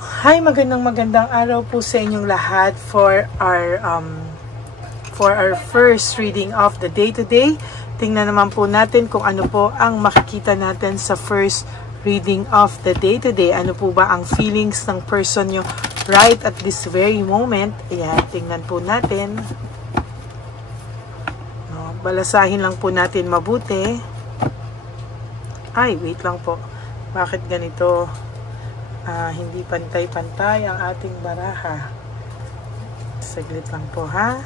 Hi, magandang araw po sa inyong lahat for our first reading of the day today. Tingnan naman po natin kung ano po ang makikita natin sa first reading of the day today. Ano po ba ang feelings ng person nyo right at this very moment? Ayan, tingnan po natin. No, balasahin lang po natin mabuti. Ay, wait lang po. Bakit ganito? Hindi pantay-pantay ang ating baraha. Saglit lang po, ha?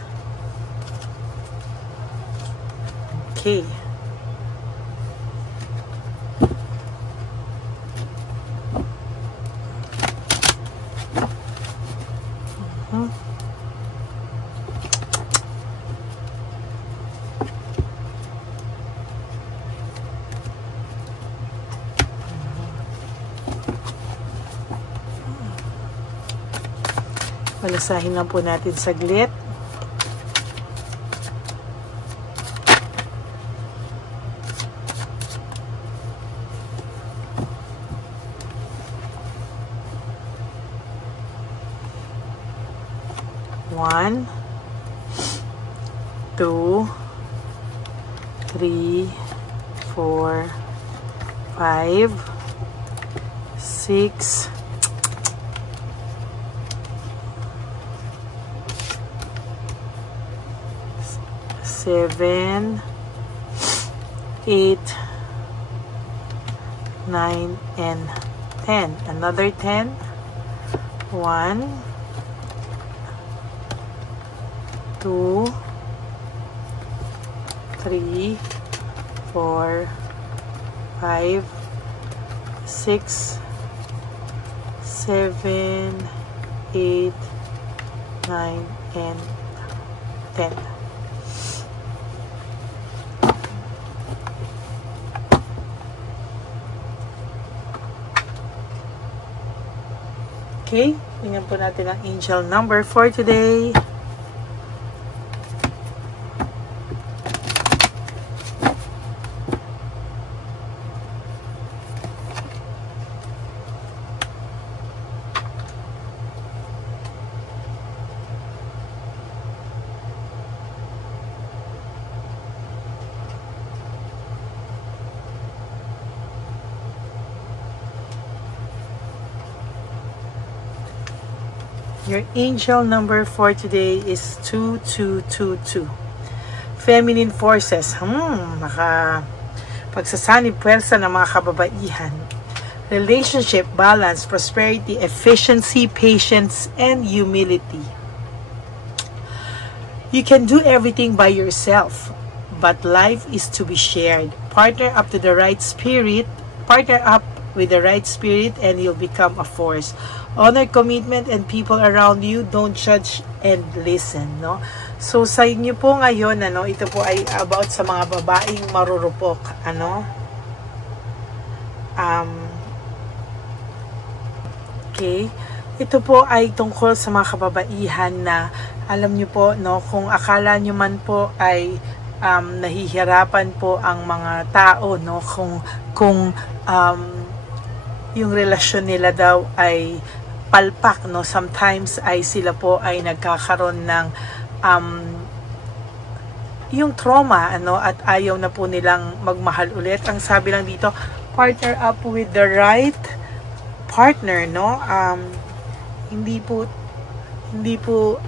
Okay. Balasahin lang po natin saglit. One, 2, 3, 4, 5, 6, 7, 8, 9, and 10. Another 10. 1, 2, 3, 4, 5, 6, 7, 8, 9, and 10. Okay, tingnan po natin ang angel number for today. Your angel number for today is 2222. Feminine forces. Pagsasanib puwersa ng mga kababaihan. Relationship, balance, prosperity, efficiency, patience, and humility. You can do everything by yourself, but life is to be shared. Partner up with the right spirit, and you'll become a force. Honor, commitment, and people around you. Don't judge and listen, no? So, sa inyo po ngayon, ito po ay about sa mga babaeng marurupok, okay. Ito po ay tungkol sa mga kababaihan na, alam nyo po, no, kung akala nyo man po ay nahihirapan po ang mga tao, no, kung yung relasyon nila daw ay palpak, no, sometimes ay sila po ay nagkakaroon ng yung trauma, at ayaw na po nilang magmahal ulit. Ang sabi lang dito, partner up with the right partner, no. Hindi po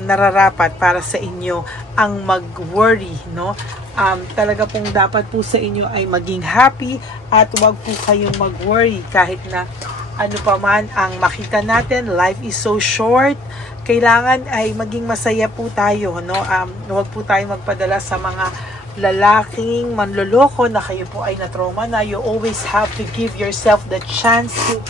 nararapat para sa inyo ang mag-worry, no. Talaga pong dapat po sa inyo ay maging happy at wag po kayong mag-worry kahit na ano pa man ang makita natin. Life is so short. Kailangan ay maging masaya po tayo, no. Wag po tayo magpadala sa mga lalaking manloloko na kayo po ay na-trauma na. You always have to give yourself the chance to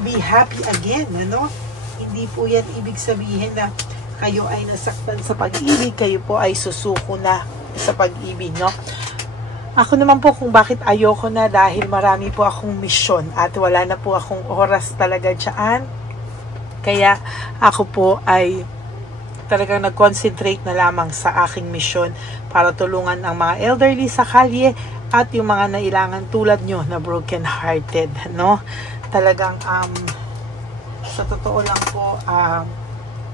be happy again, ano. Hindi po yan ibig sabihin na kayo ay nasaktan sa pag-ibig, kayo po ay susuko na sa pag-ibig, no. Ako naman po kung bakit ayoko na, dahil marami po akong misyon at wala na po akong oras talaga dyan. Kaya ako po ay talagang nag-concentrate na lamang sa aking misyon para tulungan ang mga elderly sa kalye at yung mga nailangan tulad nyo na broken hearted, no. Talagang sa totoo lang po,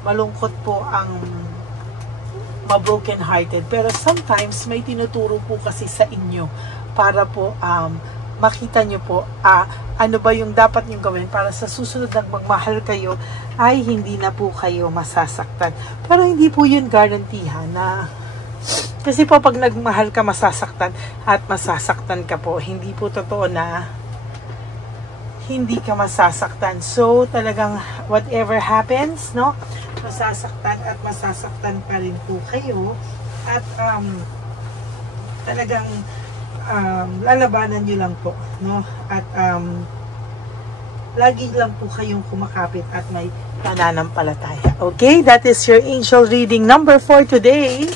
malungkot po ang ma-broken hearted. Pero sometimes may tinuturo po kasi sa inyo para po makita nyo po ano ba yung dapat nyo gawin para sa susunod na magmahal kayo ay hindi na po kayo masasaktan. Pero hindi po yun garantihan na kasi po pag nagmahal ka masasaktan at masasaktan ka po. Hindi po totoo na hindi ka masasaktan. So talagang whatever happens, no? Masasaktan at masasaktan pa rin po kayo. At talagang lalabanan nyo lang po, no? At lagi lang po kayong kumakapit at may pananampalataya. Okay, that is your angel reading number 4 today.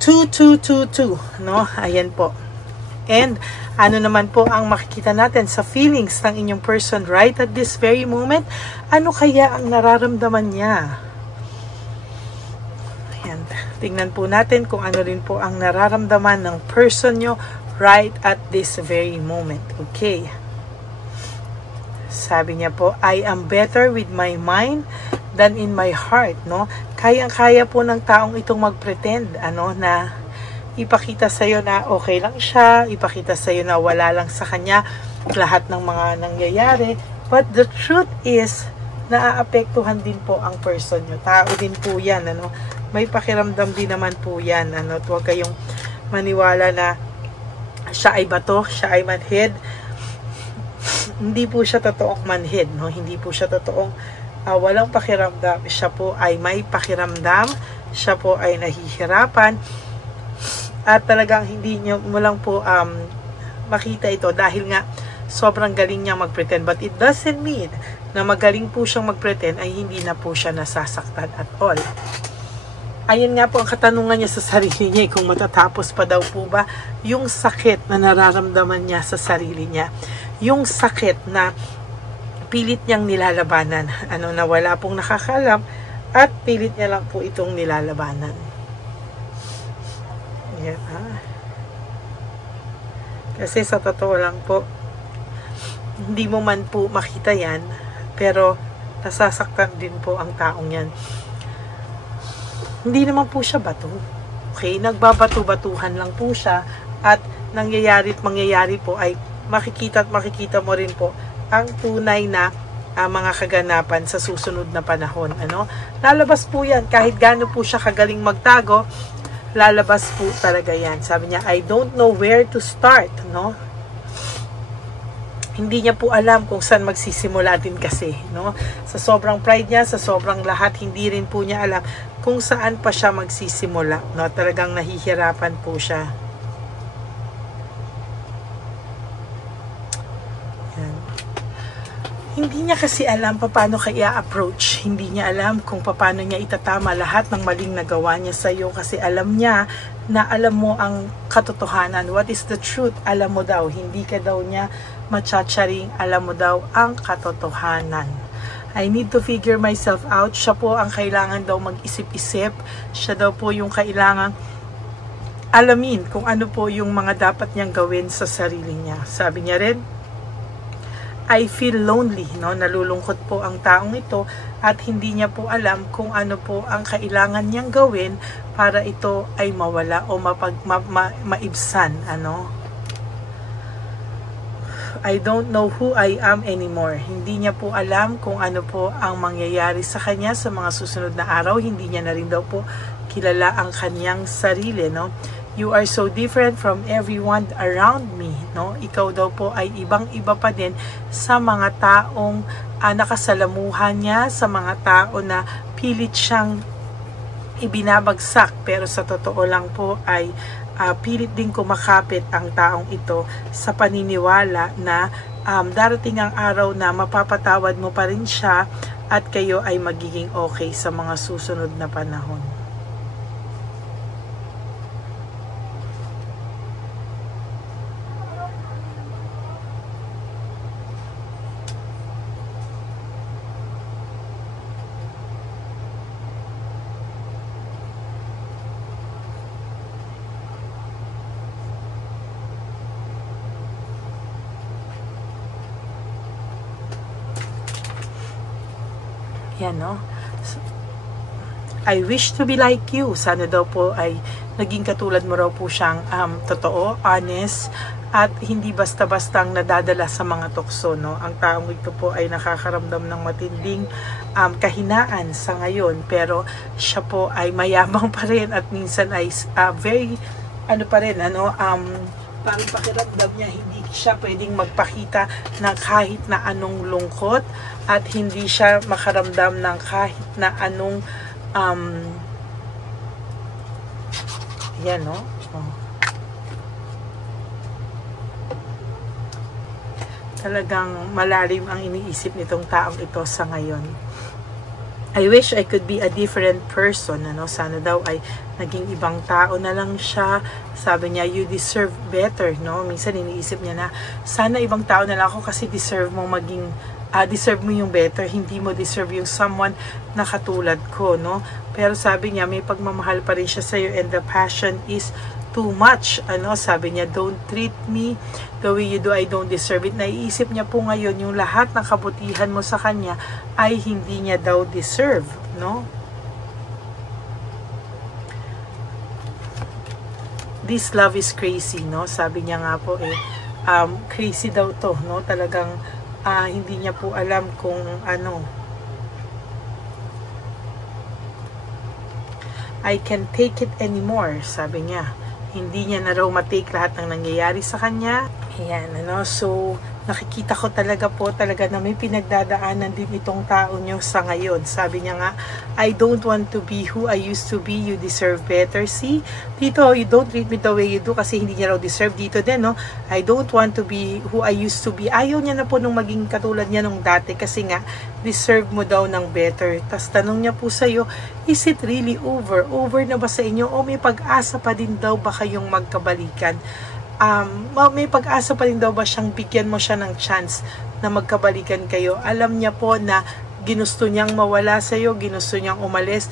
2222, no? Ayan po. And ano naman po ang makikita natin sa feelings ng inyong person right at this very moment? Ano kaya ang nararamdaman niya? Ayan. Tingnan po natin kung ano rin po ang nararamdaman ng person nyo right at this very moment. Okay. Sabi niya po, I am better with my mind than in my heart, no? Kayang-kaya po ng taong itong mag-pretend, na ipakita sa'yo na okay lang siya, ipakita sa'yo na wala lang sa kanya lahat ng mga nangyayari. But the truth is, naaapektuhan din po ang person nyo. Tao din po yan, May pakiramdam din naman po yan, Huwag kayong maniwala na siya ay bato, siya ay manhid. Hindi po siya totoong manhid, Hindi po siya totoong walang pakiramdam. Siya po ay may pakiramdam, siya po ay nahihirapan, at talagang hindi mo lang po makita ito dahil nga sobrang galing niya mag-pretend. But it doesn't mean na magaling po siyang mag-pretend ay hindi na po siya nasasaktan at all. Ayun nga po ang katanungan niya sa sarili niya, kung matatapos pa daw po ba yung sakit na nararamdaman niya sa sarili niya. Yung sakit na pilit niyang nilalabanan, na wala pong nakakalam at pilit niya lang po itong nilalabanan. Yan, Kasi sa totoo lang po, hindi mo man po makita yan, pero nasasaktan din po ang taong yan. Hindi naman po siya bato. Okay, nagbabato-batuhan lang po siya, at nangyayari at mangyayari po ay makikita mo rin po ang tunay na mga kaganapan sa susunod na panahon. Lalabas po yan. Kahit gaano po siya kagaling magtago, lalabas po talaga yan. Sabi niya, I don't know where to start, Hindi niya po alam kung saan magsisimula din kasi, Sa sobrang pride niya, sa sobrang lahat, hindi rin po niya alam kung saan pa siya magsisimula, Talagang nahihirapan po siya. Hindi niya kasi alam paano kaya approach. Hindi niya alam kung paano niya itatama lahat ng maling nagawa niya sa iyo, kasi alam niya na alam mo ang katotohanan. What is the truth? Alam mo daw. Hindi ka daw niya matsacharing. Alam mo daw ang katotohanan. I need to figure myself out. Siya po ang kailangan daw mag-isip-isip. Siya daw po yung kailangan alamin kung ano po yung mga dapat niyang gawin sa sarili niya. Sabi niya rin, I feel lonely, nalulungkot po ang taong ito at hindi niya po alam kung ano po ang kailangan niyang gawin para ito ay mawala o maibsan, I don't know who I am anymore. Hindi niya po alam kung ano po ang mangyayari sa kanya sa mga susunod na araw. Hindi niya na rin daw po kilala ang kanyang sarili, You are so different from everyone around me, Ikaw daw po ay ibang-iba pa din sa mga taong nakasalamuhan niya, sa mga tao na pilit siyang ibinabagsak. Pero sa totoo lang po ay pilit din kumakapit ang taong ito sa paniniwala na darating ang araw na mapapatawad mo pa rin siya at kayo ay magiging okay sa mga susunod na panahon. Yan, no? I wish to be like you. Sana daw po ay naging katulad mo raw po siyang totoo, honest, at hindi basta-bastang nadadala sa mga tukso, no? Ang taong ito po ay nakakaramdam ng matinding kahinaan sa ngayon, pero siya po ay mayabang pa rin at minsan ay very, ano pa rin, parang pakiramdam niya hindi siya pwedeng magpakita ng kahit na anong lungkot at hindi siya makaramdam ng kahit na anong yan, no? Talagang malalim ang iniisip nitong taong ito sa ngayon. I wish I could be a different person, ano? Sana daw ay naging ibang tao na lang siya. Sabi niya, you deserve better, no? Minsan iniisip niya na, sana ibang tao na lang ako kasi deserve mo yung better, hindi mo deserve yung someone na katulad ko, no? Pero sabi niya, may pagmamahal pa rin siya sa'yo and the passion is too much, ano? Sabi niya, don't treat me the way you do, I don't deserve it. Naiisip niya po ngayon, yung lahat ng kabutihan mo sa kanya ay hindi niya daw deserve, no? This love is crazy, no? Sabi niya nga po, crazy daw to, no? Talagang, hindi niya po alam kung ano. I can't take it anymore, sabi niya. Hindi niya na raw matake lahat ng nangyayari sa kanya. Ayan, ano, so nakikita ko talaga na may pinagdadaanan din itong tao nyo sa ngayon. Sabi niya nga, I don't want to be who I used to be, you deserve better. See, dito, you don't treat me the way you do kasi hindi niya raw deserve. Dito din, no, I don't want to be who I used to be. Ayaw niya na po nung maging katulad niya nung dati kasi nga, deserve mo daw ng better. Tas tanong niya po sa'yo, is it really over? Over na ba sa inyo? O may pag-asa pa din daw ba kayong magkabalikan? May pag-asa pa rin daw ba siyang bigyan mo siya ng chance na magkabalikan kayo? Alam niya po na ginusto niyang mawala sa'yo, ginusto niyang umalis,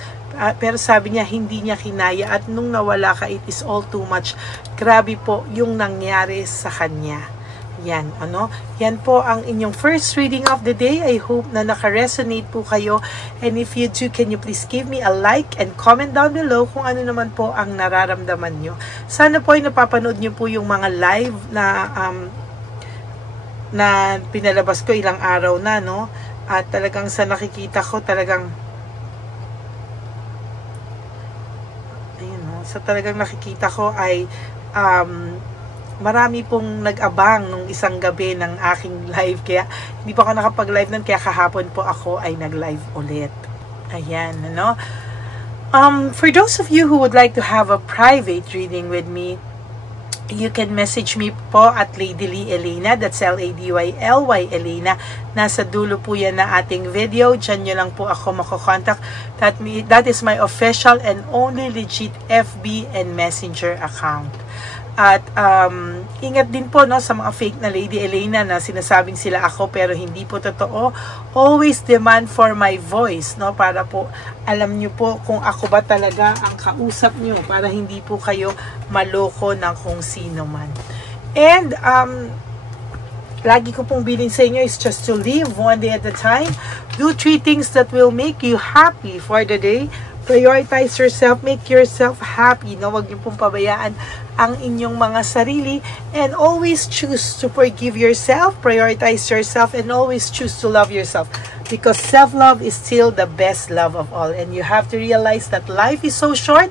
pero sabi niya hindi niya kinaya at nung nawala ka, it is all too much. Grabe po yung nangyari sa kanya. Yan, ano? Yan po ang inyong first reading of the day. I hope na naka-resonate po kayo. And if you do, can you please give me a like and comment down below kung ano naman po ang nararamdaman nyo. Sana po ay napapanood nyo po yung mga live na pinalabas ko ilang araw na, no? At talagang sa nakikita ko, talagang ayun, no? Sa talagang nakikita ko ay marami pong nag-abang nung isang gabi ng aking live. Kaya hindi pa ako nakapag-live nun. Kaya kahapon po ako ay nag-live ulit. Ayan, ano? For those of you who would like to have a private reading with me, you can message me po at Lady Lee Elena. That's Ladyly Elena. Nasa dulo po yan na ating video. Diyan nyo lang po ako makokontak. That is my official and only legit FB and Messenger account. At ingat din po, no, sa mga fake na Lady Elena na sinasabing sila ako pero hindi po totoo. Always demand for my voice, no, para po alam nyo po kung ako ba talaga ang kausap nyo para hindi po kayo maloko ng kung sino man. And lagi ko pong bilin sa inyo is just to live one day at a time. Do 3 things that will make you happy for the day. Prioritize yourself, make yourself happy, no? Huwag niyo pong pabayaan ang inyong mga sarili, and always choose to forgive yourself, prioritize yourself, and always choose to love yourself, because self-love is still the best love of all. And you have to realize that life is so short.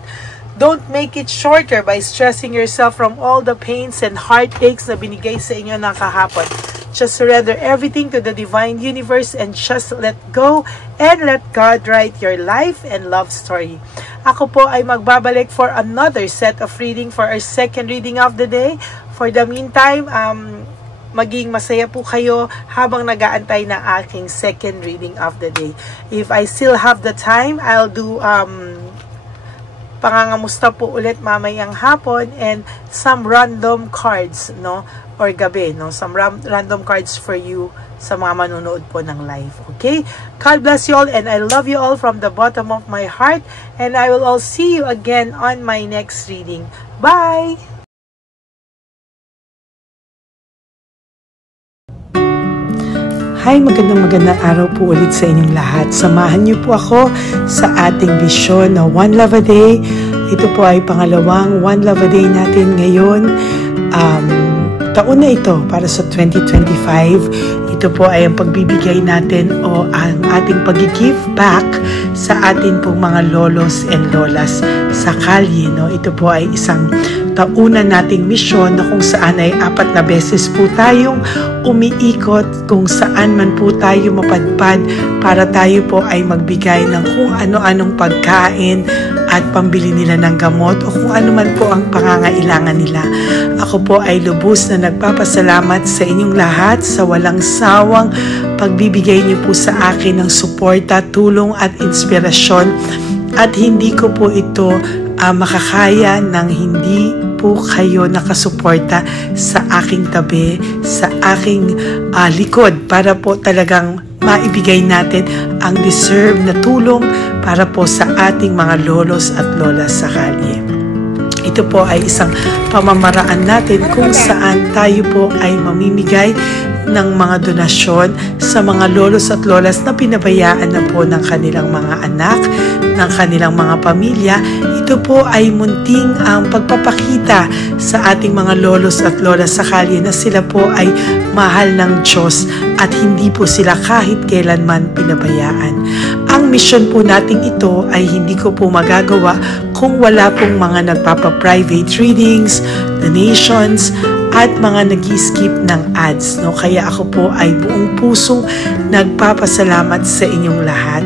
Don't make it shorter by stressing yourself from all the pains and heartaches na binigay sa inyo ng kahapon. Just surrender everything to the divine universe and just let go and let God write your life and love story. Ako po ay magbabalik for another set of reading for our second reading of the day. For the meantime, maging masaya po kayo habang nag-aantay na aking second reading of the day. If I still have the time, I'll do pangangamusta po ulit mamayang hapon and some random cards, no, or gabi, no, some random cards for you sa mga manunood po ng live. Okay, God bless you all and I love you all from the bottom of my heart, and I will all see you again on my next reading. Bye. Hi, magandang araw po ulit sa inyong lahat. Samahan niyo po ako sa ating vision na One Love a Day. Ito po ay pangalawang One Love a Day natin ngayon. Taon na ito para sa 2025. Ito po ay ang pagbibigay natin o ang ating pag-give back sa atin pong mga lolos and lolas sa kalye. No? Ito po ay isang taunan nating misyon na kung saan ay 4 na beses po tayong umiikot kung saan man po tayo mapadpad para tayo po ay magbigay ng kung ano-anong pagkain at pambili nila ng gamot o kung ano man po ang pangangailangan nila. Ako po ay lubos na nagpapasalamat sa inyong lahat sa walang sawang pagbibigay niyo po sa akin ng suporta, tulong at inspirasyon, at hindi ko po ito makakaya nang hindi po kayo nakasuporta sa aking tabi, sa aking likod para po talagang maibigay natin ang deserve na tulong para po sa ating mga lolos at lolas sa kalye. Ito po ay isang pamamaraan natin kung saan tayo po ay mamimigay ng mga donasyon sa mga lolos at lolas na pinabayaan na po ng kanilang mga anak, ng kanilang mga pamilya. Ito po ay munting ang pagpapakita sa ating mga lolos at lolas sa kalye na sila po ay mahal ng Diyos at hindi po sila kahit kailanman pinabayaan. Ang mission po nating ito ay hindi ko po magagawa kung wala pong mga nagpapa-private readings, donations, at mga nag-skip ng ads. No? Kaya ako po ay buong pusong nagpapasalamat sa inyong lahat.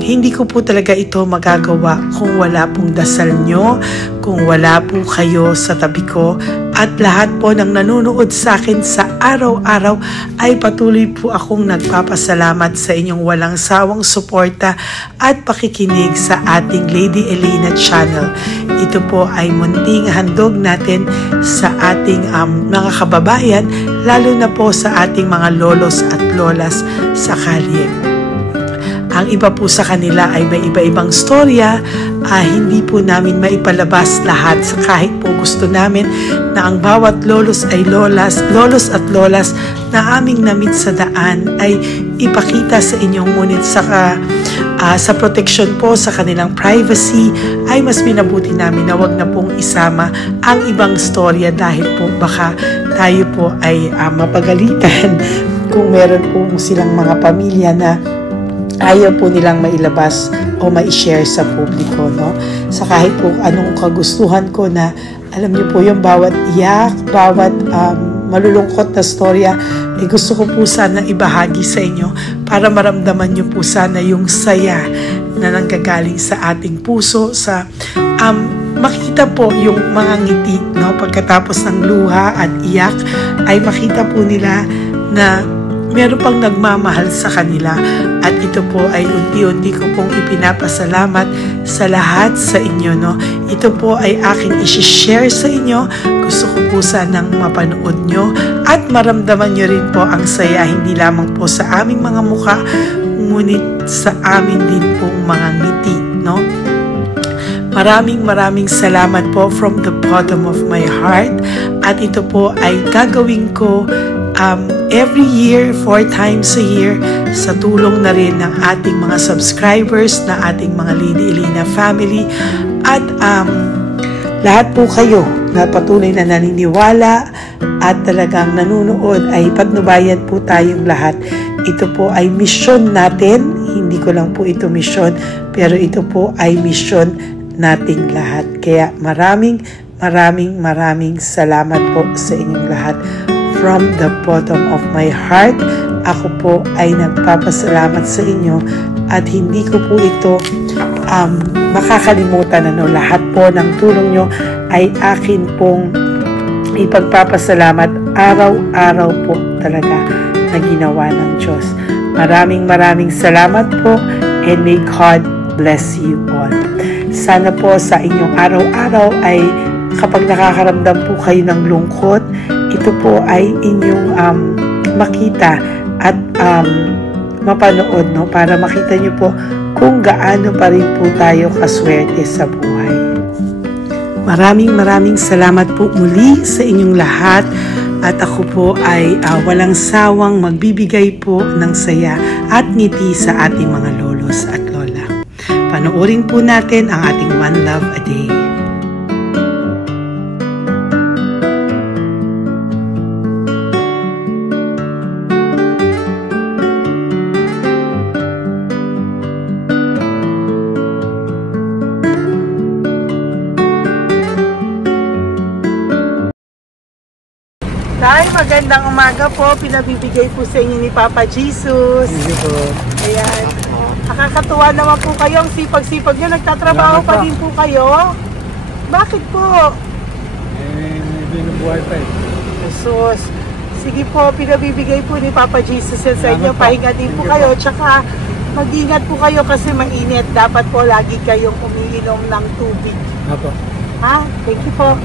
Hindi ko po talaga ito magagawa kung wala pong dasal nyo, kung wala po kayo sa tabi ko, at lahat po ng nanonood sa akin sa araw-araw ay patuloy po akong nagpapasalamat sa inyong walang sawang suporta at pakikinig sa ating Lady Elena channel. Ito po ay munting handog natin sa ating mga kababayan, lalo na po sa ating mga lolos at lolas sa kalye. Ang iba po sa kanila ay may iba-ibang storya, hindi po namin maipalabas lahat sa kahit po gusto namin na ang bawat lolos at lolas na aming namit sa daan ay ipakita sa inyong, ngunit sa protection po sa kanilang privacy ay mas minabuti namin na wag na pong isama ang ibang storya dahil po baka tayo po ay mapagalitan kung meron po silang mga pamilya na ayaw po nilang mailabas o ma-share sa publiko, no? Sa kahit po anong kagustuhan ko na, alam niyo po yung bawat iyak, bawat malulungkot na storya, gusto ko po sana ibahagi sa inyo para maramdaman niyo po sana yung saya na nanggagaling sa ating puso, sa makita po yung mga ngiti, no? Pagkatapos ng luha at iyak ay makita po nila na meron pang nagmamahal sa kanila, at ito po ay unti-unti ko pong ipinapasalamat sa lahat sa inyo, no? Ito po ay aking isi-share sa inyo. Gusto ko po sanang mapanood nyo at maramdaman nyo rin po ang saya, hindi lamang po sa aming mga mukha, ngunit sa amin din pong mga ngiti, no? Maraming salamat po from the bottom of my heart, at ito po ay gagawin ko every year, 4 times a year, sa tulong na rin ng ating mga subscribers, na ating mga Lady Elena family, at lahat po kayo na patuloy na naniniwala at talagang nanonood, ay patnubayan po tayong lahat. Ito po ay mission natin, hindi ko lang po ito mission, pero ito po ay mission nating lahat. Kaya maraming salamat po sa inyong lahat. From the bottom of my heart, ako po ay nagpapasalamat sa inyo, at hindi ko po ito makakalimutan. Lahat po ng tulong nyo ay akin pong ipagpapasalamat araw-araw po talaga na ginawa ng Diyos. Maraming salamat po, and may God bless you all. Sana po sa inyong araw-araw ay kapag nakakaramdam po kayo ng lungkot, ito po ay inyong makita at mapanood, no? Para makita nyo po kung gaano pa rin po tayo kaswerte sa buhay. Maraming salamat po muli sa inyong lahat. At ako po ay walang sawang magbibigay po ng saya at ngiti sa ating mga lolos at lola. Panoorin po natin ang ating One Love a Day. Nay, magandang umaga po. Pinabibigay po sa inyo ni Papa Jesus. Sige po. Ayan. Nakakatuwa naman po kayo. Ang sipag-sipag nyo. Nagtatrabaho pa din po kayo. Bakit po? Binubuhay pa eh. Jesus. Sige po, pinabibigay po ni Papa Jesus yan sa inyo. Pahinga din po kayo. Tsaka mag-ingat po kayo kasi mainit. Dapat po lagi kayong umiinom ng tubig. Apo. Ha? Thank you po.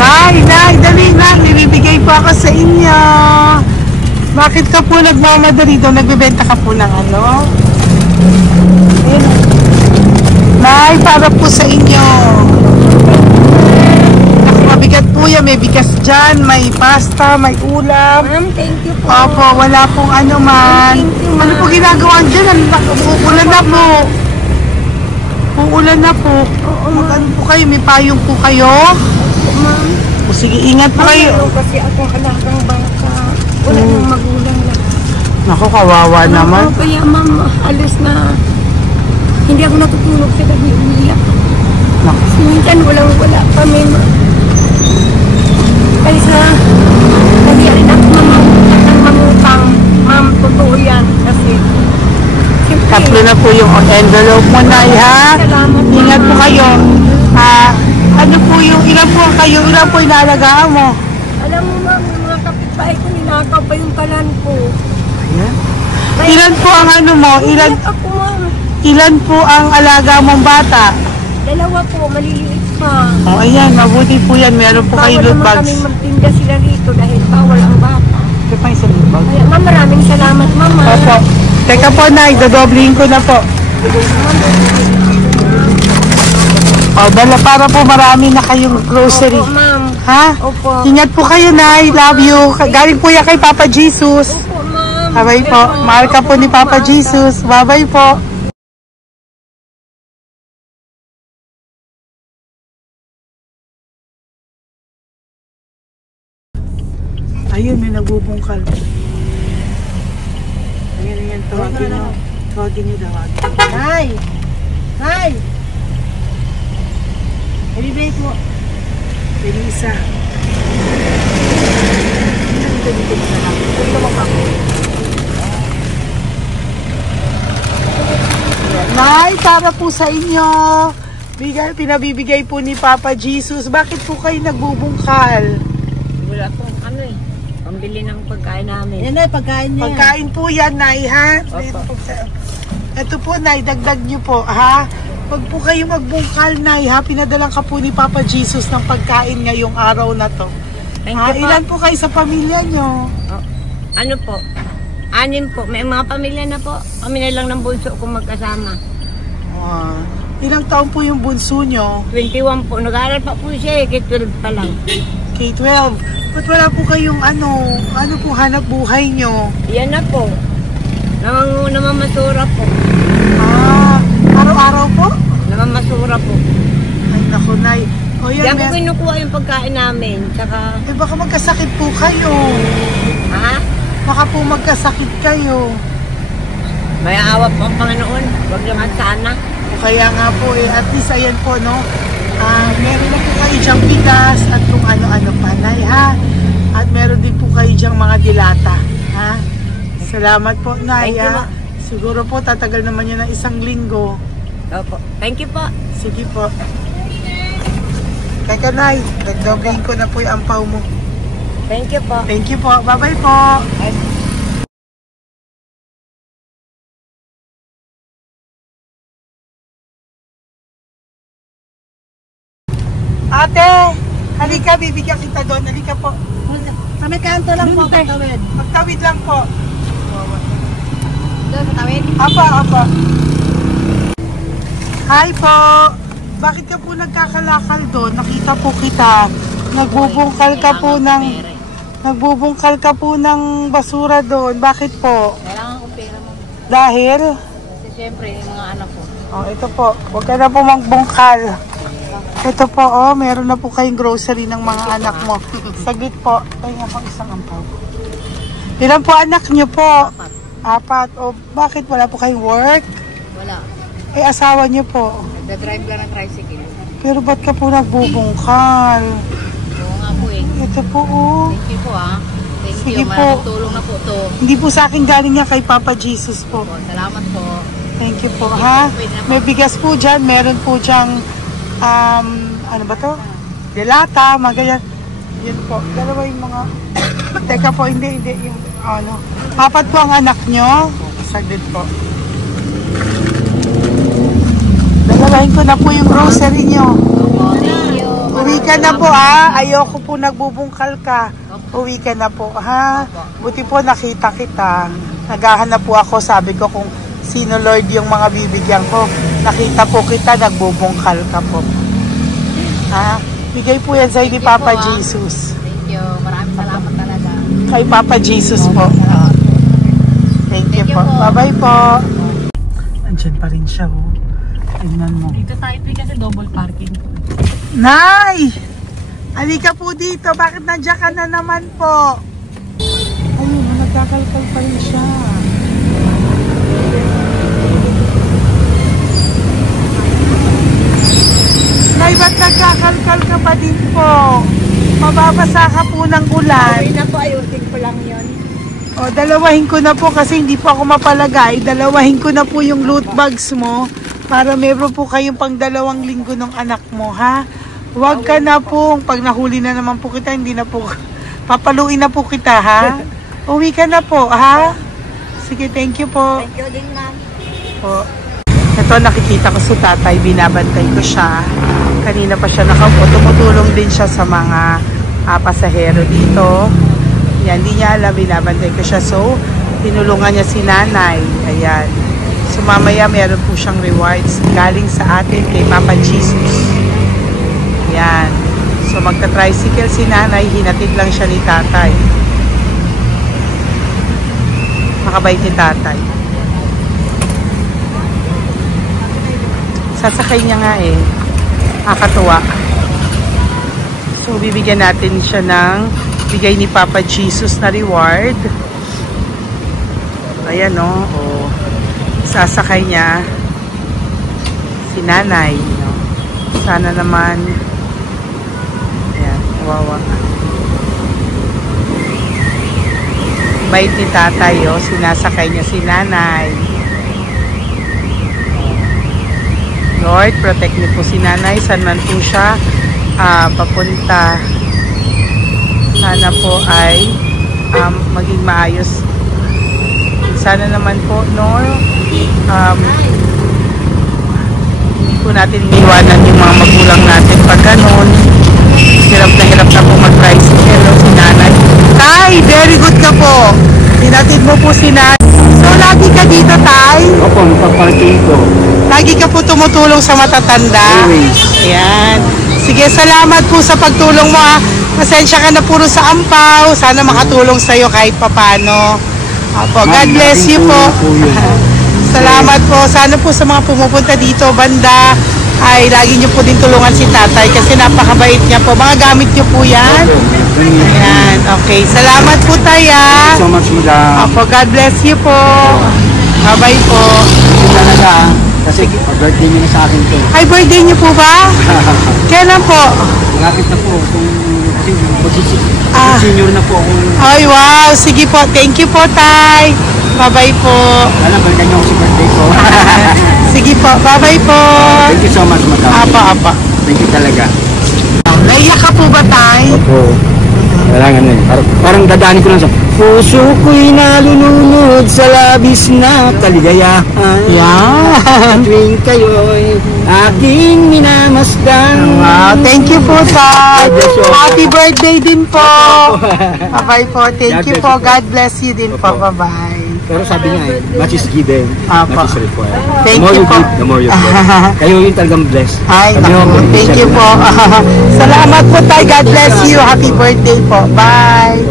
Nay, dali lang. Nibibigay po ako sa inyo. Bakit ka po nagmamadali doon? Nagbebenta ka po ng ano? Ayun. Nay, para po sa inyo. Naku, mabigat po yan. May bigas dyan, may pasta, may ulam. Ma'am, thank you po. Opo, wala pong ano man. Thank you, ma'am. Ano po ginagawa dyan? Uulan na po. Uulan na po. Mag-ano po kayo? May payong po kayo? Ma'am. O sige, ingat po kayo. Meron kasi akong alagang bangka. Wala nang magulang na. Naku, kawawa naman. Kaya ma'am, alis na. Hindi ako natutulog sa gabi. Umiyak. Naku. Minsan wala kami. Kaysa, hindi rin ako mangutang. Ma'am, totoo yan. Kasi, siyempre, Tatlo na po yung envelope mo, Nay, ha? Salamat, Ingat po Mama. kayo. Ano po yung, ilan po kayo, ilan po inaalagaan mo? alam mo ma'am, yung mga kapitbahay ko, ninakaw pa yung kalan ko. Ayan. Ilan po ang ano mo? Ilan, Umiyak ako ma'am. ilan po ang alaga mong bata? Dalawa po, maliliit pa. O, ayan, mabuti po yan. Meron po kayo Bawal loot naman bags. kami magtinda sila rito dahil bawal ang bata. Ito pa yung sa loot bag. Kaya ma'am, maraming salamat mama. Opo. Teka po, Nay, dodoblihin ko na po. O, dala para po marami na kayong grocery. Opo ma'am. Ha? Opo. Ingat po kayo, Nay. Love you. Galing po yan kay Papa Jesus. Opo ma'am. Bye-bye po. Mahal ka po ni Papa Jesus. Bye-bye po. Ayun, may nagbubungkal. Ayan, tawagin nyo. Tawagin nyo daw. Nay! Nay! Ibibigay po. Elisa. Nay, para po sa inyo. Pinabibigay po ni Papa Jesus. Bakit po kayo nagbubungkal? Wala po ano eh. Pambili ng pagkain namin. Yan na, pagkain niya. Pagkain po yan, Nay, ha? Opo. Ito po, Nay, dagdag nyo po, ha? Pag po kayo magbungkal, Nay, ha? Pinadalang ka po ni Papa Jesus ng pagkain ngayong araw na to. Thank Ha? you po. Ilan po kayo sa pamilya nyo? Oh, ano po? 6 po. May mga pamilya na po. Kami na lang ng bunso kung magkasama. Ilang taon po yung bunso nyo? 21 po. Nag-aaral pa po siya eh. K-12 pa lang. K-12. Ba't wala po kayong ano po hanap buhay nyo? Yan na po. Namamasura po. Araw-araw po? Namamasura po. Ay, naku, Nay. O yan, Diyan ko kinukuha yung pagkain namin. Tsaka, baka magkasakit po kayo. ha? Baka po magkasakit kayo. May awa po ang Panginoon. Huwag naman sana. O kaya nga po at least ayan po, no? Meron na po kayo dyang bigas at kung ano-ano pa, Nay, ha? At meron din po kayo dyang mga dilata, ha? Salamat po, Nay, Thank you, ha? Siguro po tatagal naman yun ng 1 linggo. Opo. Thank you po. Sige po. Teka, Nay, nagdobling ko na po yung ampaw mo. Thank you po. Thank you po. Bye-bye po. Ate, halika, bibigyan kita doon. Halika po. Sa may kanto lang po, Doon, te. patawid. Magtawid lang po. Doon, patawid. Apa. Hi po. Bakit ka po nagkakalakal doon? Nakita po kita. Nagbubungkal ka po ng... Nagbubungkal ka po ng basura doon. Bakit po? Kailangan ko pera mo. Dahil? Kasi siyempre, yung mga anak ko. Oh, ito po. Huwag ka na po magbungkal. Ito po, oh. Meron na po kayong grocery ng mga anak mo. Saglit po. Kaya ako isang ampaw. Ilan po anak nyo po? Apat. O, bakit wala po kayong work? Wala. Eh, asawa nyo po. Nagda-drive lang ng tricycle. Pero ba't ka po nagbubungkal? Oo nga po eh. Ito po, oh. Thank you po ah. Thank Sige you. po. Maraming tulong na po to. Hindi po sa akin galing niya kay Papa Jesus po. Po, salamat po. Thank you po, ha? May bigas po dyan. Meron po dyang, ano ba to? Delata, mga ganyan. Yun po. Dalawa yung mga... Teka po, hindi. Yung, ano. Apat po ang anak nyo. Saglit po. Dalawahin ko na po yung grocery nyo. Thank you. Uwi ka na po, ha? Ayoko po nagbubungkal ka. Uwi ka na po, ha? Buti po nakita kita. Naghahanap po ako. Sabi ko kung sino Lord yung mga bibigyan ko. Nakita po kita, nagbubungkal ka po. Ha? Bigay po yan sa'yo ni Papa Jesus. Thank you. Maraming salamat talaga. Kay Papa Jesus po. Thank you po. Bye-bye po. Andyan pa rin siya, oh. Tingnan mo. Dito tayo kasi double parking. Nay! Halika po dito. Bakit nandiyan ka na naman po? Ayun, nagkakalkal pa rin siya. Nay, ba't nagkakalkal ka pa din po? Mababasa ka po ng ulan. Ay na po, ayusin ko lang yun. O, dalawahin ko na po kasi hindi po ako mapalagay. Dalawahin ko na po yung loot bags mo para meron po kayong pang 2 linggo ng anak mo, ha? Huwag ka na po. Pag nahuli na naman po kita, hindi na po, papaluin na po kita, ha? Uwi ka na po, ha? Sige, thank you po. Thank you din, ma'am. Po. Ito, nakikita ko si tatay, binabantay ko siya. Kanina pa siya nakaupo. Tumutulong din siya sa mga pasahero dito. Yan, hindi niya alam, binabantay ko siya. So, tinulungan niya si nanay. Ayan. So, mamaya meron po siyang rewards galing sa atin kay Papa Jesus. Ayan. So, magta-tricycle si nanay. Hinatid lang siya ni tatay. Makabait ni tatay. Sasakay niya nga eh. Nakakatuwa. So, bibigyan natin siya ng bigay ni Papa Jesus na reward. Ayan, no? O, sasakay niya si nanay. No? Sana naman ayan, kawawa. Bait ni tatay, oh. Sinasakay niya si nanay. Lord, protect niyo po si nanay. Saan man po siya papunta. Sana po ay maging maayos. Sana naman po, no? Hindi po natin iniwanan yung mga magulang natin pag ganun. Hirap na po mag-tricycle, no? Si nanay. Tay, very good ka po. Hinatid mo po si nanay. So, lagi ka dito, tay? Opo, magpaparking ko. Lagi ka po tumutulong sa matatanda. Always. Ayan. Sige, salamat po sa pagtulong mo, ha. Pasensya ka na puro sa ampaw. Sana makatulong sa'yo kahit papano. Opo, God bless you po. Salamat po. Sana po sa mga pumupunta dito, banda, ay lagi niyo po din tulungan si tatay kasi napakabait niya po. Mga gamit niyo po yan. Ayan, okay. Salamat po, tayo. Thank you so much, madam. Opo, God bless you po. Bye-bye po. Talaga, kasi birthday niyo na sa akin to. Ay, birthday niyo po ba? Kailan po? Malapit na po. Senior na po ako. Ay, wow. Sige po. Thank you po, tay. Bye-bye po. Alam, balikan niyo ako sa birthday ko. Sige po. Bye-bye po. Thank you so much, madam. Apa. Thank you talaga. Naiyak ka po ba, tay? Opo. Kailangan na parang dadaanin ko lang sa puso ko'y nalulunod sa labis na kaligayahan. Yan. Tuwing kayo'y aking minamasdan. Wow. Thank you po, tay. Happy birthday din po. Bye-bye po. Thank you po. God bless you din po. Bye-bye. Pero sabi niya much is given, Apa. much is required. Thank The more you you po. give, the more you get. Kayo yung talagang blessed. Ay, Sabi naku, mo, thank you po. Salamat po tayo. God bless you. Happy birthday po. Bye.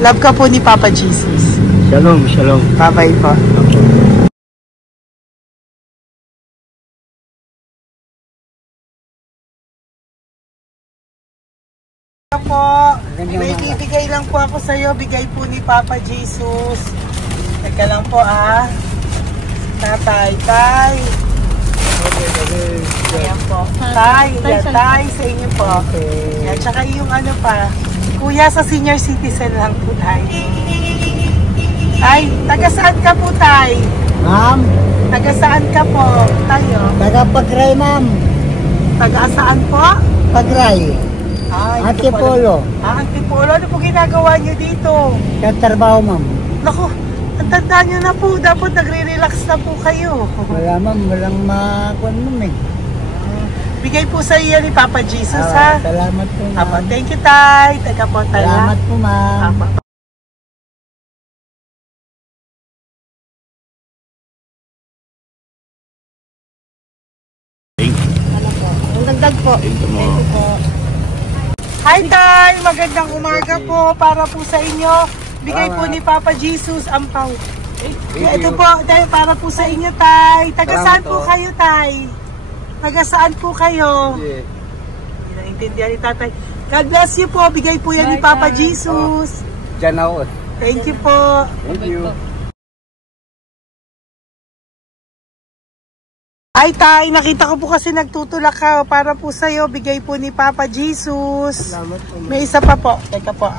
Love ka po ni Papa Jesus. Shalom, shalom. Bye-bye po. Po, may bibigay lang po ako sa iyo. Bigay po ni Papa Jesus. Teka lang po Tatay, tay. Ayan po. Tay, tay sa inyo po. Yan, tsaka yung ano pa. Kuya, sa senior citizen lang po tayo. Ay, taga saan ka po, tay? Ma'am, Taga saan ka po, tayo? taga Pagray, ma'am. Taga saan po? Pagray. Ay, Antipolo. Antipolo. Ano po ginagawa niyo dito? Katrabaho, ma'am. Naku, ang tanda niyo na po. Dapat nagre-relax na po kayo. Wala, ma'am. Walang makuan, ma'am, eh. Bigay po sa iyo ni Papa Jesus, ha? Salamat po, ma'am. Apo, thank you, tay. Taga po, tay. Salamat po, ma'am. Apo. Ang dagdag po. Hi, tay. Magandang umaga po para po sa inyo. Bigay po ni Papa Jesus ang pau. Ito po, tay, para po sa inyo, tay. Taga saan po kayo, tay? Taga saan po kayo? Hindi naintindihan ni tatay. God bless you po. Bigay po yan ni Papa Jesus. Diyan ako. Thank you po. Thank you. Ay, tay, nakita ko po kasi nagtutulak ka para po sa'yo. Bigay po ni Papa Jesus. May isa pa po. Teka po,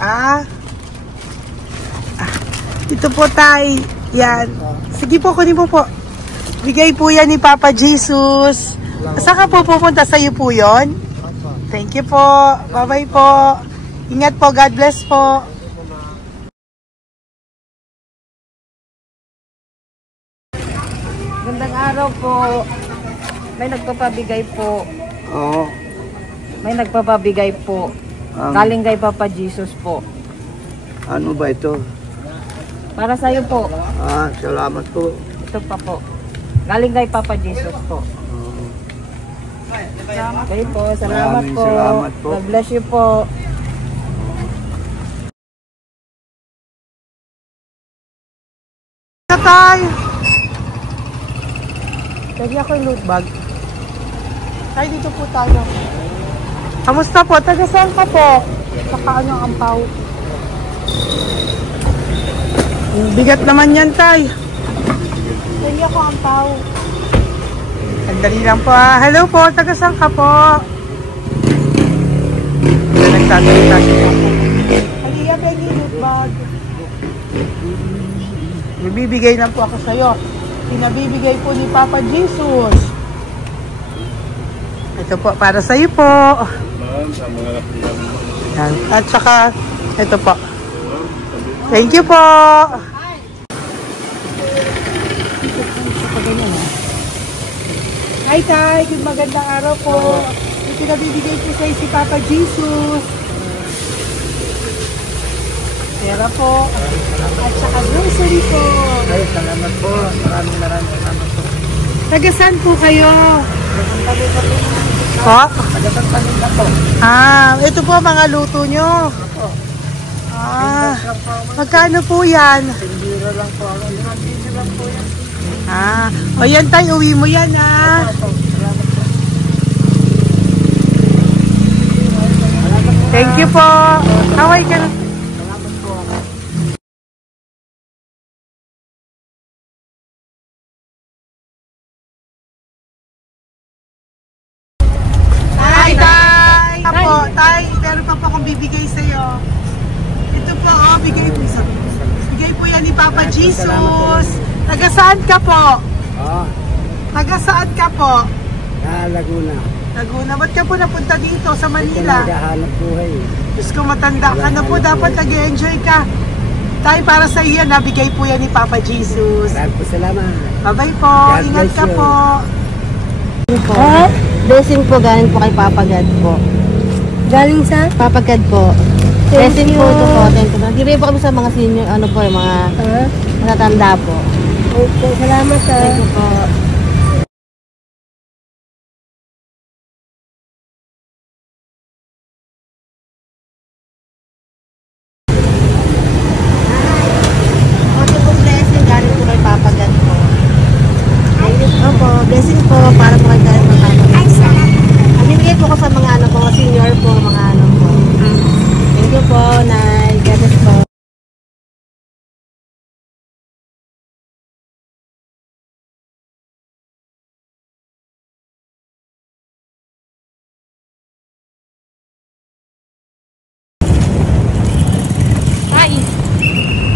Ito po, tay. Yan. Sige po, kunin mo po. Bigay po yan ni Papa Jesus. Saan ka po pupunta? Sa'yo po yun? Thank you po. Bye-bye po. Ingat po. God bless po. Gandang araw po. May nagpapabigay po. Oo. May nagpapabigay po. Galing kay Papa Jesus po. Ano ba ito? Para sa'yo po. Salamat po. Ito pa po. Galing kay Papa Jesus po. Okay po. Salamat Maraming po. salamat po. God bless you po. Tay! Lagi ako yung loot bag. Tay, dito po tayo. Kamusta po? Taga saan ka po? Saka ano ang ampaw? Bigat naman yan, tay. Lagi ako ang ampaw. Sandali lang po. Hello po, taga saan ka po? Nagsasalita siya. Halika, Peggy, loot bag. Bibigay lang po ako sa'yo. Pinabibigay po ni Papa Jesus. Ito po, para sa'yo po. Yan. At saka, ito po. Thank you po. Hi, tay. Good magandang araw po. Yung pinabibigay po sa'yo si Papa Jesus. Pera po. At saka grocery po. Ay, salamat po. Maraming salamat po. Taga saan po kayo? Po? Tagapagpanin na po. Ito po mga luto nyo. Magkano po yan? Biro lang po. Biro lang po yan. O yan tayo, uwi mo yan Thank you po. Kaway ka na. Tay, meron pa po akong bibigay sa'yo. Ito po, bigay po yan ni Papa Jesus. Taga saan ka po? Taga saan ka po? Laguna. Laguna. Ba't ka po napunta dito sa Manila? Naghahanap buhay. Diyos ko, matanda ka na po. Dapat nag-enjoy ka. Tay, para sa iyo, nabigay po yan ni Papa Jesus. Maraming po salamat. Bye-bye po. God Ingat bless ka you. po. Blessing po galing po kay Papa God po. Galing sa? Papa God po. Blessing po ito po. Thank you. Nagbibigay po kami sa mga senior, ano po, yung mga matatanda po. Opo, salamat sa... Thank you po. Opo po, blessing. Galing po kay Papa God po. Opo, blessing po. Para po kay galing po Papa God. Ay, salamat. Binigay po ko sa mga ano po, senior po, mga ano po. Thank you po, Nay. God bless po.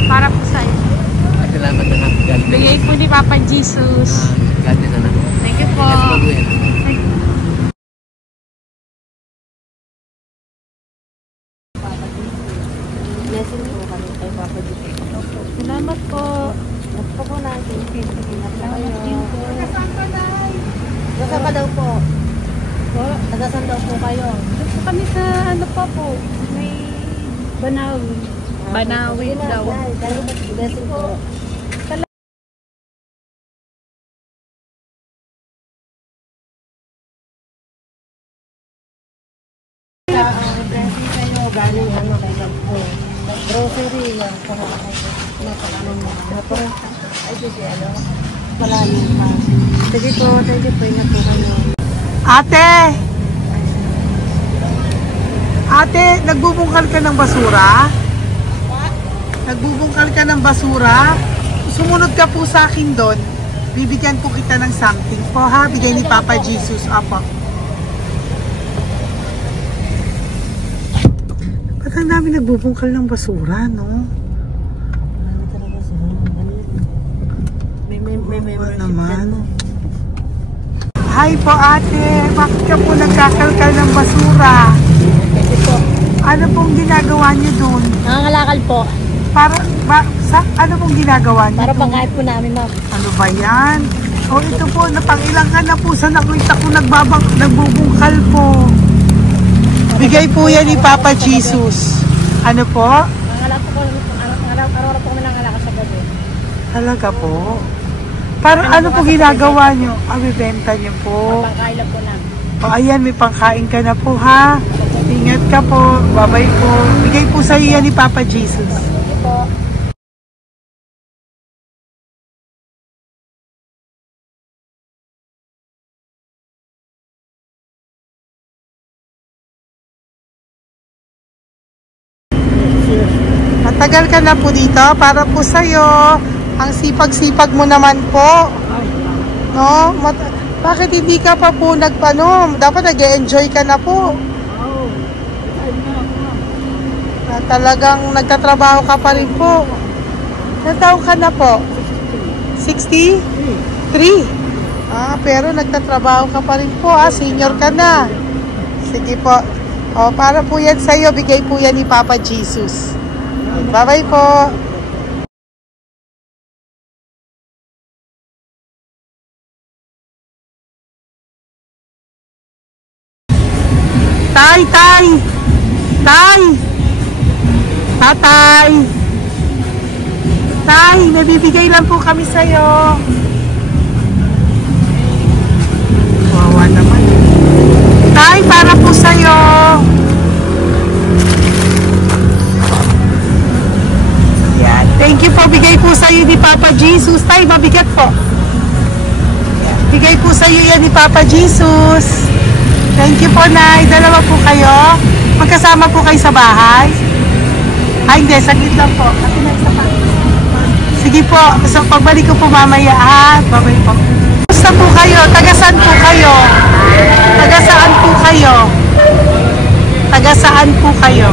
Para po sa iyo. Salamat na God. Bigay po ni Papa Jesus. God bless na. Thank you po. Blessing po kami kay Papa God. Opo. Salamat po. Opo po natin. Salamat din po. Nasaan ka daw po? Po. Nasaan daw po kayo? Doon po kami sa ano pa po. May Banawi. Banawi daw. Blessing po. Blessing kayo. Galing ano kay God po. Grocery yan. Ay, sige, ano? Malalim pa. Sige po, thank you po. Ingat po kayo. Ate! Ate, nagbubungkal ka ng basura? Nagbubungkal ka ng basura? Sumunod ka po sa akin doon. Bibigyan po kita ng something po ha. Bigay ni Papa Jesus. Apo. Ba't ang dami nagbubungkal ng basura, no? Ano talaga sila? Ano yun? May membership naman. dyan, no? Hi po ate. Bakit ka po nagkakalkal ng basura? Kasi po, Ano pong ginagawa niyo doon? nangangalakal po. Ano pong ginagawa niyo Para doon? pangkait po namin, ma'am. Ano ba yan? O ito po, napangilang ka na po sa nakita ko nagbubungkal po. Bigay po yan ni Papa Jesus. Ano po? Nangangalak po araw-araw po kami nangangalakal sa gabi. Talaga po? Para ano po ginagawa niyo? Bibenta niyo po. Pangkain lang po namin. O ayan, may pangkain ka na po ha. Ingat ka po. Bye-bye po. Bigay po sa iyo yan ni Papa Jesus. Ito po. Matagal ka na po dito para po sa'yo. Ang sipag-sipag mo naman po. No? Bakit hindi ka pa po dapat nag-enjoy ka na po. Na talagang nagtatrabaho ka pa rin po. Ilang taon ka na po? 63? Pero nagtatrabaho ka pa rin po. Senior ka na. Sige po. O, para po yan sa'yo. Bigay po yan ni Papa Jesus. Bye-bye po. Tay! Tatay! Tay, may bibigay lang po kami sa'yo. Wawa naman. Tay, para po sa'yo. Yan. Thank you po. Bigay po sa'yo ni Papa Jesus. Tay, mabigat po. Yan. Bigay po sa'yo yan ni Papa Jesus. Thank you po, Nay. Dalawa po kayo. Magkasama po kayo sa bahay. Hindi. Saglit lang po. Kasi sige po. So, pagbalik ko po mamaya. Bye-bye po. Gusto po kayo? Taga-saan po kayo? Taga-saan po kayo? Taga-saan po kayo?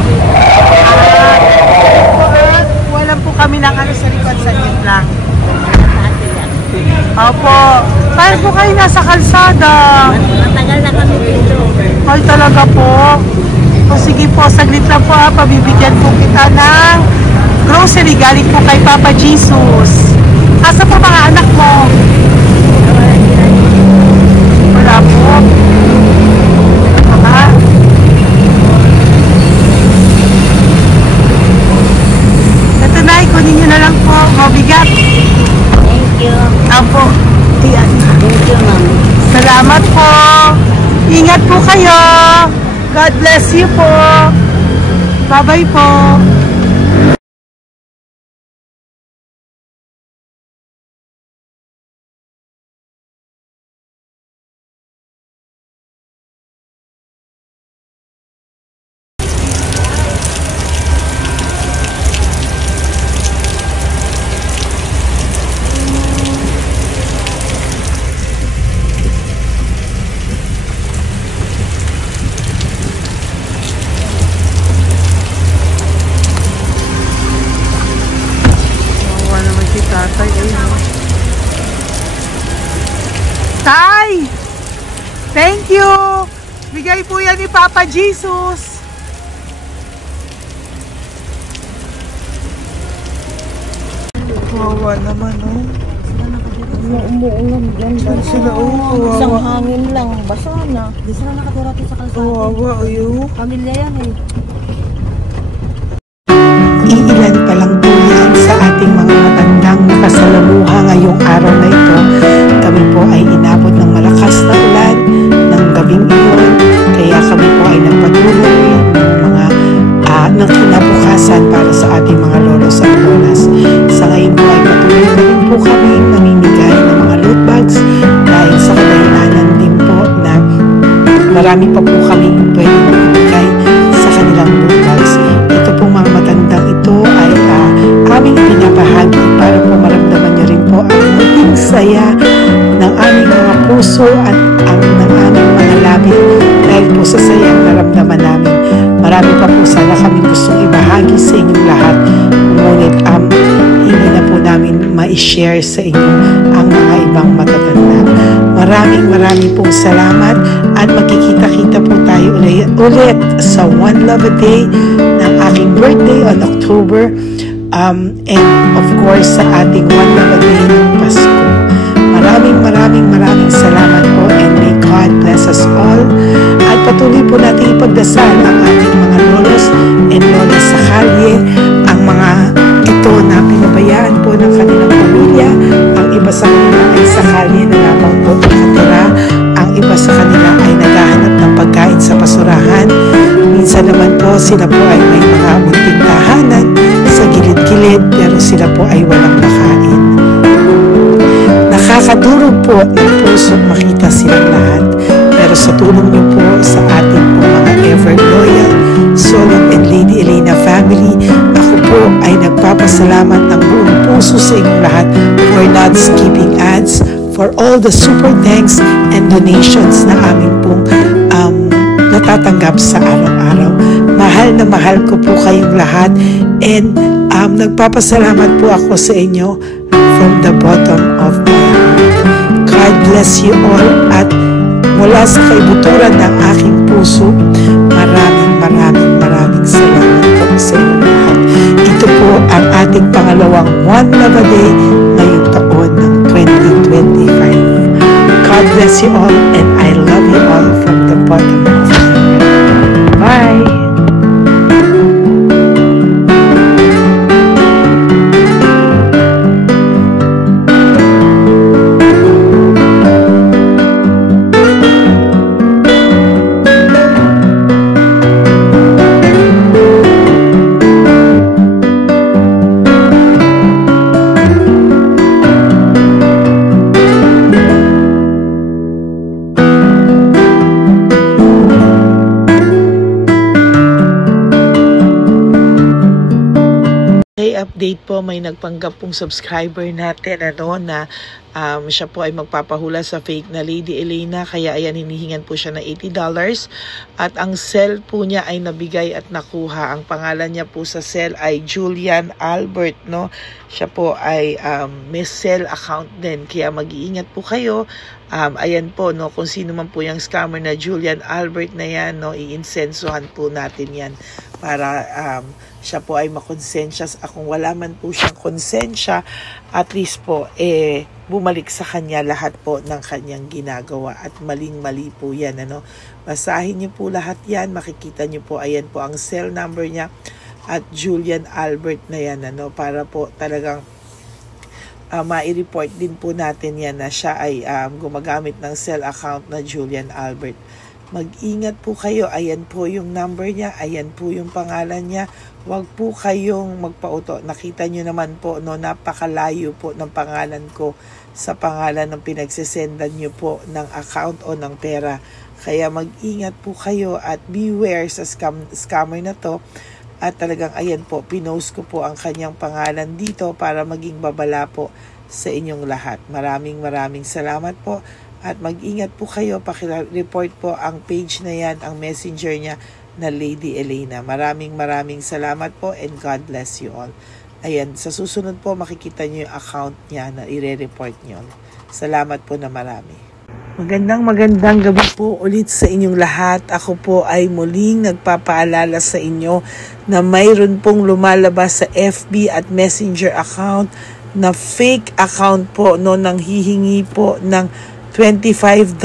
Wala po kami ng sa likod. Saglit lang. Opo. Paano po kayo nasa kalsada? Matagal na kami dito. Ay, talaga po. O sige po, saglit lang po pabibigyan po kita ng grocery galing po kay Papa Jesus. Asa po mga anak mo? Wala po. Ito na, kunin nyo na lang po. Mabigat. Thank you. yan. Thank you, ma'am. Salamat po. Ingat po kayo. God bless you po. Bye-bye po. Tatay, Tay! Thank you! Bigay po yan ni Papa Jesus. Kawawa naman, oh. Umuulan dyan. Sila, oh. Isang Kawawa. hangin lang. Basa na. Di sila nakatira dito sa kalsada. Kawawa, oh. Pamilya yan eh. Iilan pa lang po yan sa ating mga matandang nakasalamuha ngayong araw na ito. Kami po ay inabot ng malakas na ulan ng gabing iyon. Kaya kami po ay nagpatuloy ng kinabukasan para sa ating mga lolos at lolas. Sa ngayon po ay patuloy pa rin po kami mamimigay ng mga loot bags dahil sa kadahilanan din po na marami pa po kami pwede ibigay sa kanilang loot bags. Ito pong mga matandang ito ay aming pinapahagi para po maramdaman nyo rin po ang muling saya ng aming mga puso at ng aming mga labi dahil po sa sayang naramdaman namin. Marami pa po sana kami gustong ibahagi sa inyong lahat, ngunit hindi na po namin ma-share sa inyo ang mga ibang matatanda. Maraming pong salamat at magkikita-kita po tayo ulit sa One Love a Day ng aking birthday on October and of course sa ating One Love a Day ng Pasko. Maraming salamat po and may God bless us all. At patuloy po natin ipagdasal ang ating mga lolos and lolas sa kalye, ang mga ito na pinabayaan po ng kanilang pamilya. Ang iba sa kanila ay sa kalye na lamang po nakatira. Ang iba sa kanila ay naghahanap ng pagkain sa basurahan. Minsan naman po sila po ay may mga munting tahanan sa gilid-gilid pero sila po ay walang makain. Nakakadurog po ng puso makita silang lahat. Pero sa tulong niyo po sa ating po mga ever loyal Solon and Lady Elena family, ako po ay nagpapasalamat ng buong puso sa inyong lahat for not skipping ads, for all the super thanks and donations na aming pong natatanggap sa araw-araw. Mahal na mahal ko po kayong lahat and nagpapasalamat po ako sa inyo from the bottom of my heart. God bless you all at mula sa kaibuturan ng aking puso, maraming salamat po sa inyong lahat. Ito po ang ating pangalawang One Love a Day ngayong taon ng 2025. God bless you all and I love you all from the bottom of my heart. Bye! Update po, may nagpanggap pong subscriber natin na siya po ay magpapahula sa fake na Lady Elena, kaya ayan, hinihingan po siya na $80 at ang cell po niya ay nabigay at nakuha. Ang pangalan niya po sa cell ay Julian Albert, no? Siya po ay may cell account din, kaya mag-iingat po kayo. Ayan po, no, kung sino man po yung scammer na Julian Albert na yan, no, iinsensuhan po natin yan para siya po ay makonsensya. Kung wala man po siyang konsensya, at least po bumalik sa kanya lahat po ng kanyang ginagawa at maling-mali po yan, ano. Basahin niyo po lahat yan, makikita niyo po, ayan po ang cell number niya at Julian Albert na yan, ano, para po talagang mai-report din po natin yan na siya ay gumagamit ng cell account na Julian Albert. Mag-ingat po kayo. Ayan po yung number niya. Ayan po yung pangalan niya. Huwag po kayong magpauto. Nakita nyo naman po, no, napakalayo po ng pangalan ko sa pangalan ng pinagsisendan nyo po ng account o ng pera. Kaya mag-ingat po kayo at beware sa scammer na to. At talagang ayan po, pinost ko po ang kanyang pangalan dito para maging babala po sa inyong lahat. Maraming salamat po. At mag-ingat po kayo, pakireport po ang page na yan, ang messenger niya na Lady Elena. Maraming salamat po and God bless you all. Ayan, sa susunod po makikita niyo yung account niya na ire-report niyo. Salamat po na marami. Magandang gabi po ulit sa inyong lahat. Ako po ay muling nagpapaalala sa inyo na mayroon pong lumalabas sa FB at Messenger account na fake account po, no, nang hihingi po ng $25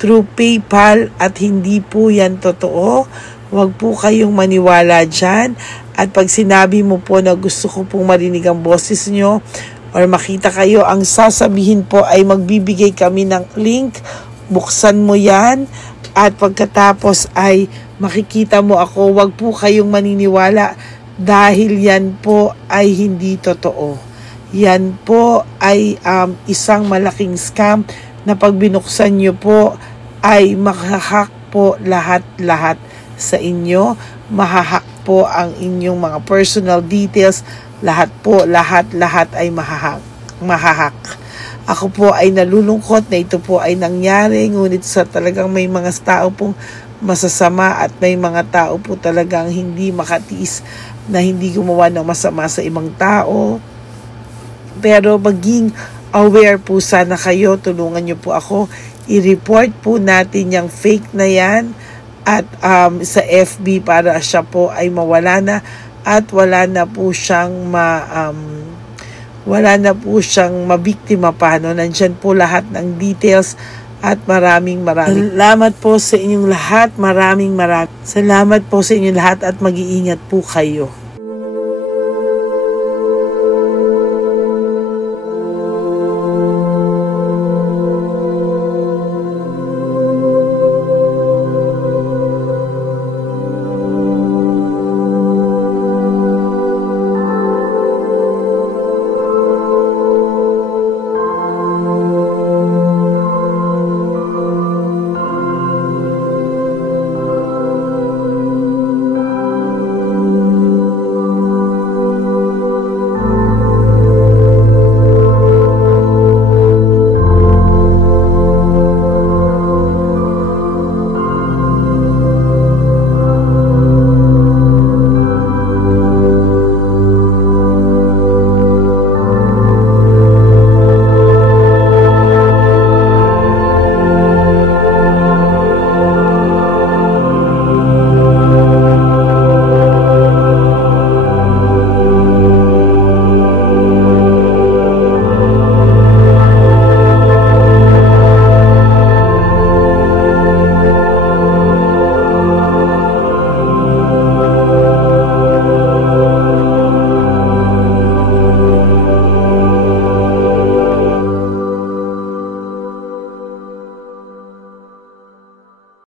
through PayPal at hindi po yan totoo. Huwag po kayong maniwala dyan. At pag sinabi mo po na gusto ko pong marinig ang boses nyo or makita kayo, ang sasabihin po ay magbibigay kami ng link. Buksan mo yan at pagkatapos ay makikita mo ako. Huwag po kayong maniniwala dahil yan po ay hindi totoo. Yan po ay isang malaking scam na pag binuksan nyo po ay mahahack po lahat sa inyo. Mahahack po ang inyong mga personal details. Lahat ay mahahack. Ako po ay nalulungkot na ito po ay nangyari. Ngunit sa talagang may mga tao pong masasama at may mga tao po talagang hindi makatiis na hindi gumawa ng masama sa ibang tao. Pero maging aware po sana kayo, tulungan nyo po ako, i-report po natin yung fake na yan at sa FB para siya po ay mawala na at wala na po siyang mabiktima pa, no? Nandyan po lahat ng details at maraming salamat po sa inyong lahat. Maraming salamat po sa inyong lahat at mag-iingat po kayo.